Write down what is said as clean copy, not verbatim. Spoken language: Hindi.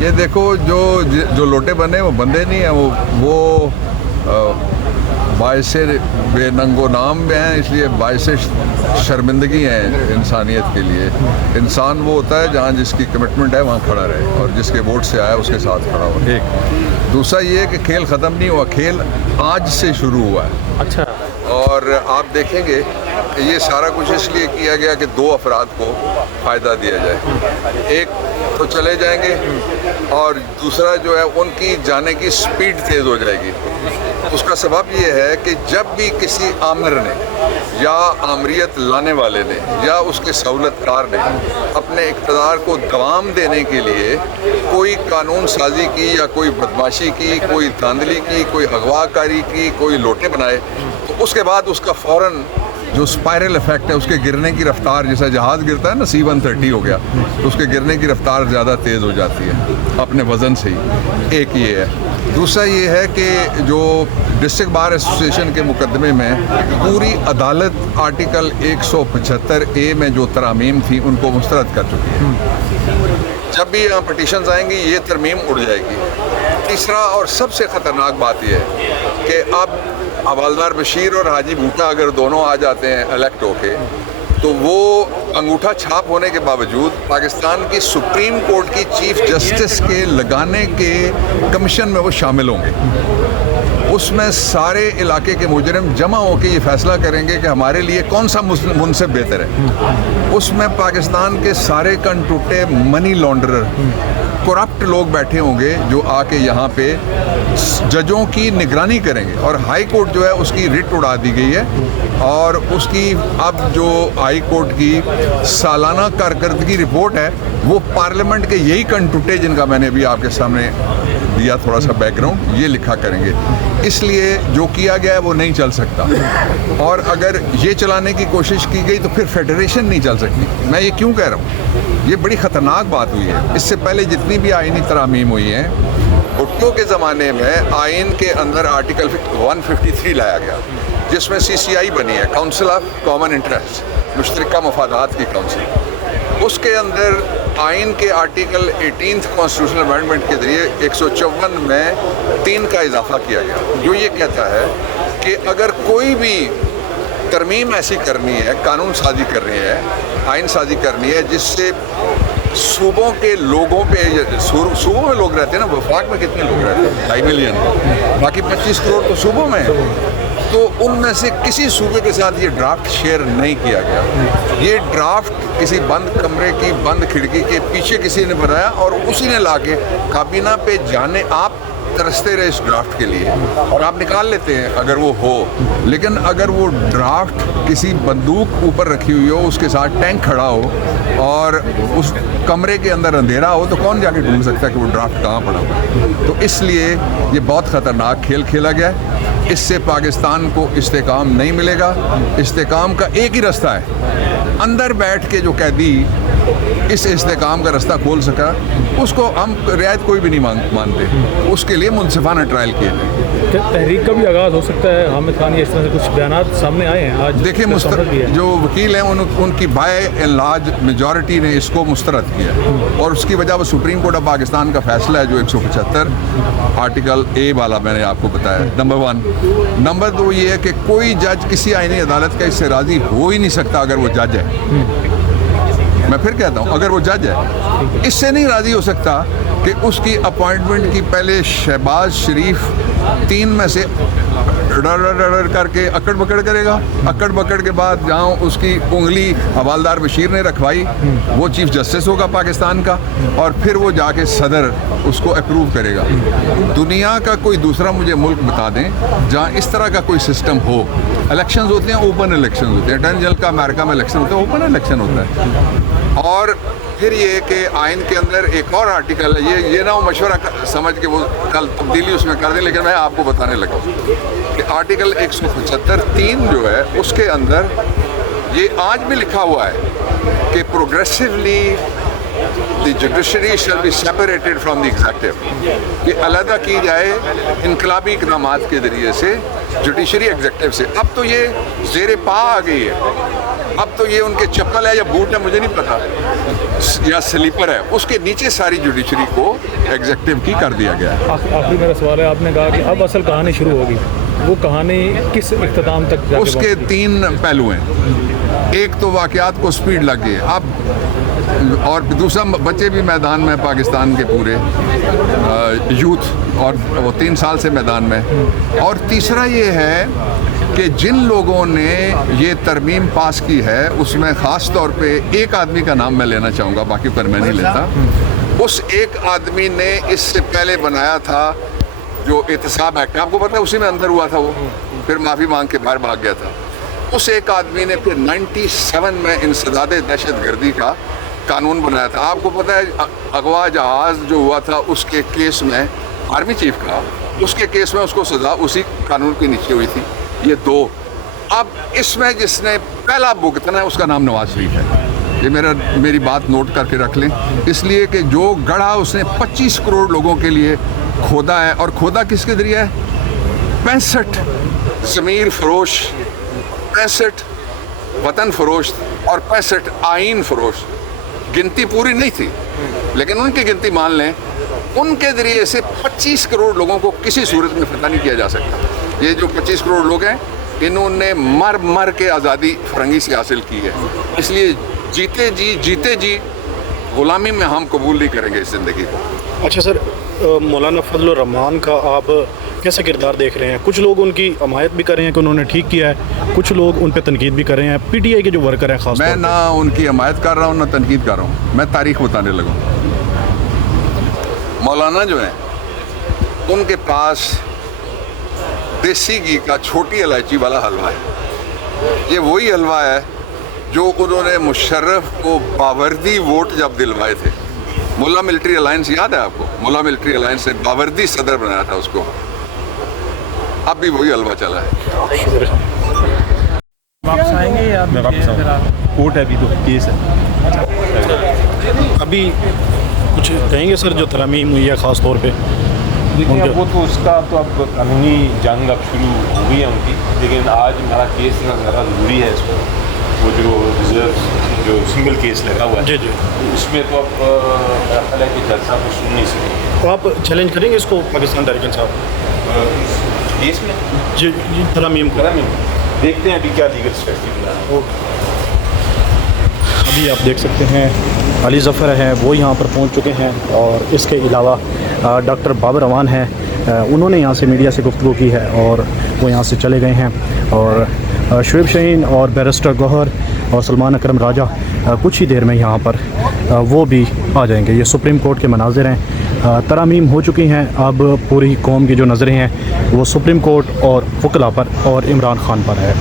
ये देखो जो लोटे बने वो बंदे नहीं हैं, वो बायसे बेनंगो नाम में हैं, इसलिए बायसे शर्मिंदगी है इंसानियत के लिए। इंसान वो होता है जहाँ जिसकी कमिटमेंट है वहाँ खड़ा रहे और जिसके वोट से आया उसके साथ खड़ा हो। एक दूसरा ये है कि खेल ख़त्म नहीं हुआ, खेल आज से शुरू हुआ है। अच्छा। और आप देखेंगे कि ये सारा कुछ इसलिए किया गया कि दो अफराद को फ़ायदा दिया जाए। एक तो चले जाएंगे और दूसरा जो है उनकी जाने की स्पीड तेज़ हो जाएगी। उसका सबब ये है कि जब भी किसी आमिर ने या आमरीत लाने वाले ने या उसके सहूलतकार ने अपने इक़्तिदार को दवाम देने के लिए कोई कानून साजी की या कोई बदमाशी की, कोई धांधली की, कोई अगवाकारी की, कोई लोटे बनाए, तो उसके बाद उसका फ़ौरन जो स्पाइरल इफेक्ट है, उसके गिरने की रफ्तार, जैसा जहाज़ गिरता है ना C-130 हो गया, तो उसके गिरने की रफ्तार ज़्यादा तेज़ हो जाती है अपने वज़न से ही। एक ये है। दूसरा ये है कि जो डिस्ट्रिक्ट बार एसोसिएशन के मुकदमे में पूरी अदालत आर्टिकल 175A में जो तरामीम थी उनको मुस्तरद कर चुकी है। जब भी यहाँ पटिशन्स आएंगी ये तरमीम उड़ जाएगी। तीसरा और सबसे ख़तरनाक बात यह है कि अब हवालदार बशीर और हाजी भूटा अगर दोनों आ जाते हैं इलेक्ट होके, तो वो अंगूठा छाप होने के बावजूद पाकिस्तान की सुप्रीम कोर्ट की चीफ जस्टिस के लगाने के कमीशन में वो शामिल होंगे। उसमें सारे इलाके के मुजरिम जमा होकर ये फैसला करेंगे कि हमारे लिए कौन सा मुनसिब बेहतर है। उसमें पाकिस्तान के सारे कनटुटे मनी लॉन्ड्रर, करप्ट लोग बैठे होंगे जो आके यहाँ पे जजों की निगरानी करेंगे। और हाई कोर्ट जो है उसकी रिट उड़ा दी गई है और उसकी अब जो हाई कोर्ट की सालाना कारकर्दगी रिपोर्ट है वो पार्लियामेंट के यही कनटुटे, जिनका मैंने अभी आपके सामने दिया थोड़ा सा बैकग्राउंड, ये लिखा करेंगे। इसलिए जो किया गया है वो नहीं चल सकता, और अगर ये चलाने की कोशिश की गई तो फिर फेडरेशन नहीं चल सकती। मैं ये क्यों कह रहा हूँ, ये बड़ी ख़तरनाक बात हुई है। इससे पहले जितनी भी आईनी तरामीम हुई हैं, भुट्टो के ज़माने में आइन के अंदर आर्टिकल 153 लाया गया जिसमें CCI बनी है, काउंसिल ऑफ कॉमन इंटरेस्ट, मुश्तरका मफादात की काउंसिल। उसके अंदर आइन के आर्टिकल 18 कॉन्स्टिट्यूशनल अमेंडमेंट के जरिए 154 में 3 का इजाफा किया गया, जो ये कहता है कि अगर कोई भी तरमीम ऐसी करनी है, कानून साजी करनी है, आइन साजी करनी है जिससे सूबों के लोगों पे, सूबों में लोग रहते हैं ना, वफाक में कितने लोग रहते हैं, 2.5 मिलियन, बाकी 25 करोड़ तो सूबों में है, तो उनमें से किसी सूबे के साथ ये ड्राफ्ट शेयर नहीं किया गया। ये ड्राफ्ट किसी बंद कमरे की बंद खिड़की के पीछे किसी ने बनाया और उसी ने लाके काबीना पे जाने आप तरसते रहे इस ड्राफ्ट के लिए, और आप निकाल लेते हैं अगर वो हो। लेकिन अगर वो ड्राफ्ट किसी बंदूक ऊपर रखी हुई हो, उसके साथ टैंक खड़ा हो और उस कमरे के अंदर अंधेरा हो, तो कौन जाके ढूंढ सकता है कि वो ड्राफ्ट कहाँ पड़ा हो। तो इसलिए ये बहुत ख़तरनाक खेल खेला गया है। इससे पाकिस्तान को इस्तेकाम नहीं मिलेगा। इस्तेकाम का एक ही रास्ता है, अंदर बैठ के जो कैदी इस इस्तेकाम का रास्ता खोल सका, उसको हम रियायत कोई भी नहीं मानते, उसके लिए मुनसिफाना ट्रायल किए जाए। तहरीक का भी आगाज़ हो सकता है। हामिद खान इस तरह से कुछ बयान सामने आए हैं आज। देखिए, जो वकील हैं उनकी बाय एंड लार्ज मेजॉरिटी ने इसको मुस्तरद किया, और उसकी वजह वो सुप्रीम कोर्ट ऑफ पाकिस्तान का फैसला है जो 175 आर्टिकल A वाला मैंने आपको बताया, नंबर 1। नंबर 2 ये है कि कोई जज किसी आईनी अदालत का इससे राज़ी हो ही नहीं सकता अगर वो जज है। मैं फिर कहता हूँ, अगर वो जज है इससे नहीं राज़ी हो सकता कि उसकी अपॉइंटमेंट की पहले शहबाज शरीफ 3 में से डर करके अकड़ बकड़ करेगा, अकड़ बकड़ के बाद जहाँ उसकी उंगली हवालदार बशीर ने रखवाई वो चीफ जस्टिस होगा पाकिस्तान का, और फिर वो जाके सदर उसको अप्रूव करेगा। दुनिया का कोई दूसरा मुझे मुल्क बता दें जहाँ इस तरह का कोई सिस्टम हो। इलेक्शंस होते हैं, ओपन इलेक्शंस होते हैं। अटॉर्नी जनरल का अमेरिका में इलेक्शन होता है, ओपन इलेक्शन होता है। और फिर ये कि आइन के अंदर एक और आर्टिकल है, ये ना वो मशवरा समझ के वो कल तब्दीली उसमें कर दें, लेकिन मैं आपको बताने लगा कि आर्टिकल 175(3) जो है उसके अंदर ये आज भी लिखा हुआ है कि progressively the judiciary shall be separated from the adjective, कि अलहदा की जाए इनकलाबी इकदामात के ज़रिए से जुडिशरी एग्जेक्टिव से। अब तो ये ज़ेरे पा आ गई है, अब तो ये उनके चप्पल है या बूट है मुझे नहीं पता, या स्लीपर है, उसके नीचे सारी जुडिशरी को एग्जेक्टिव की कर दिया गया है। आखिरी मेरा सवाल है, आपने कहा कि अब असल कहानी शुरू होगी, वो कहानी किस इख्तिताम तक जाके उसके पहुंचेगी? 3 पहलू हैं। एक तो वाक़यात को स्पीड लग गई अब, और दूसरा बच्चे भी मैदान में, पाकिस्तान के पूरे यूथ, और वो 3 साल से मैदान में। और तीसरा ये है कि जिन लोगों ने ये तरमीम पास की है उसमें ख़ास तौर पे एक आदमी का नाम मैं लेना चाहूँगा, बाकी पर मैं नहीं लेता। उस एक आदमी ने इससे पहले बनाया था जो एहतसाब एक्ट, आपको पता है उसी में अंदर हुआ था वो, फिर माफ़ी मांग के बाहर भाग गया था। उस एक आदमी ने फिर 97 में इंसदाद दहशतगर्दी का कानून बनाया था। आपको पता है अगवा जहाज़ जो हुआ था उसके केस में, आर्मी चीफ का, उसके केस में उसको सज़ा उसी कानून के नीचे हुई थी। ये 2। अब इसमें जिसने पहला भुगतना है उसका नाम नवाज शरीफ है। ये मेरी बात नोट करके रख लें, इसलिए कि जो गढ़ा उसने 25 करोड़ लोगों के लिए खोदा है, और खोदा किसके जरिए है? 65 ज़मीर फरोश, 65 वतन फरोश और 65 आइन फरोश। गिनती पूरी नहीं थी लेकिन उनकी गिनती मान लें, उनके ज़रिए से 25 करोड़ लोगों को किसी सूरत में फतह नहीं किया जा सकता। ये जो 25 करोड़ लोग हैं इन्होंने मर मर के आज़ादी फरंगी से हासिल की है, इसलिए जीते जी गुलामी में हम कबूल नहीं करेंगे इस ज़िंदगी को। अच्छा सर, मौलाना फजल रहमान का आप कैसा किरदार देख रहे हैं? कुछ लोग उनकी हमायत भी कर रहे हैं कि उन्होंने ठीक किया है, कुछ लोग उन पर तनकीद भी कर रहे हैं। पीटीआई के जो वर्कर हैं खास, मैं ना उनकी हमायत कर रहा हूँ ना तनकीद कर रहा हूँ, मैं तारीख बताने लगा। मौलाना जो है उनके पास देसी घी का छोटी इलायची वाला हलवा है। ये वही हलवा है जो उन्होंने मुशर्रफ को बावर्दी वोट जब दिलवाए थे। मुल्ला मिलिट्री अलायंस याद है आपको? मुल्ला मिलिट्री अलायंस ने बावर्दी सदर बनाया था उसको, अब भी वही हलवा चला है। वापस आएंगे या मैं वापस आऊँगा, कोर्ट है अभी तो केस है। अभी कुछ कहेंगे सर जो तरमीम हुई है ख़ास तौर पे? देखिए अब वो तो उसका तो अब कानूनी जंग अब शुरू हो गई है उनकी, लेकिन आज हमारा केस ज़्यादा ज़रूरी है इसको। वो जो रिजर्व जो सिंगल केस लगा हुआ है जी जी, उसमें तो अब मेरा ख्याल है कि जज साहब को सुन नहीं सकेंगे। तो आप चैलेंज करेंगे इसको पाकिस्तान तहरीक साहब केस में जी तरमीम को? देखते हैं अभी क्या लीगल स्ट्रेटजी बना है। अभी आप देख सकते हैं अली ज़फ़र हैं, वो यहाँ पर पहुँच चुके हैं, और इसके अलावा डॉक्टर बाबर अवान हैं, उन्होंने यहाँ से मीडिया से गुफ्तगू की है और वो यहाँ से चले गए हैं। और शुएब शाहीन और बैरिस्टर गौहर और सलमान अकरम राजा कुछ ही देर में यहाँ पर वो भी आ जाएंगे। ये सुप्रीम कोर्ट के मनाज़िर हैं, तरामीम हो चुकी हैं। अब पूरी कौम की जो नज़रें हैं वो सुप्रीम कोर्ट और वकला पर और इमरान खान पर है।